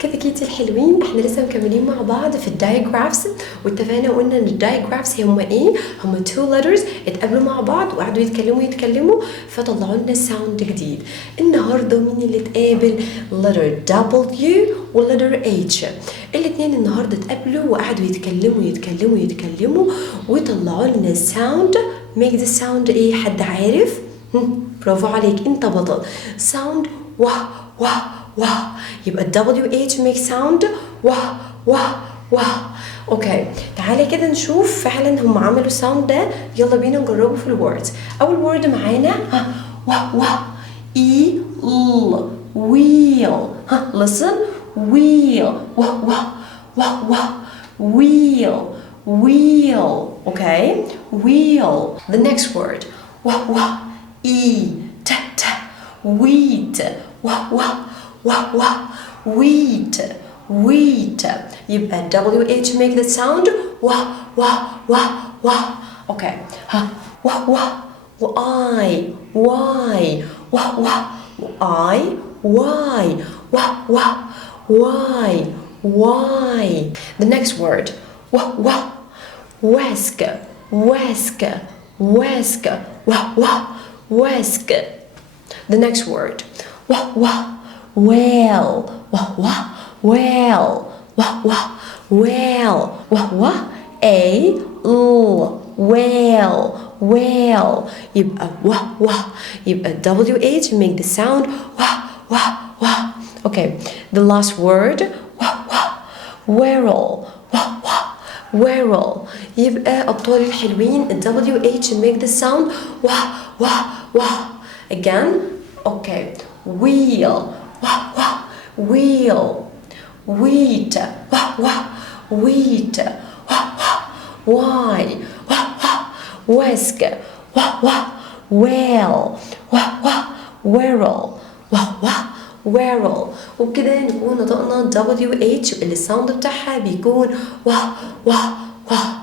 كده كيتي الحلوين، احنا لسه مكملين مع بعض في الدايجرافز، واتفقنا وقلنا ان الدايجرافز هما ايه؟ هما two letters اتقابلوا مع بعض وقعدوا يتكلموا فطلعوا لنا ساوند جديد. النهارده مين اللي اتقابل؟ letter W و letter H. الاتنين النهارده اتقابلوا وقعدوا يتكلموا وطلعوا لنا ساوند. make the sound ايه؟ حد عارف؟ برافو عليك، انت بطل. sound واه واه واه. يبقى WH make sound واه واه واه. اوكي، تعالى كده نشوف فعلا هم عملوا ساوند ده. يلا بينا نجربه في الوردز. اول وورد معانا واه واه. اي ل wheel. listen wheel. واه واه واه واه. wheel wheel. okay wheel. the next word واه واه. اي ت ت wheat. واه واه واه واه. wheat wheat. يبقى WH make the sound واه واه واه واه. اوكي واه واه. why why. واه واه. I why. واه واه. why why. the next word واه واه. whisk whisk whisk. واه واه. whisk. the next word wah wah. well. wah wah. well. wah wah. well. wah wah. a l well well. يبقى wah wah. يبقى WH make the sound wah wah wah. okay, the last word wah wah. whirl. wah wah. whirl. يبقى أبطال الحلوين WH make the sound wah wah wah. again. okay, wheel. wah wah. wheel. wheat. wah wah. wheat. wah wah. why. wah wah. whisk. wah wah. well. wah wah. whirl. wah wah. whirl. وبكده نكون نطقنا WH اللي الساوند بتاعها بيكون واه واه واه.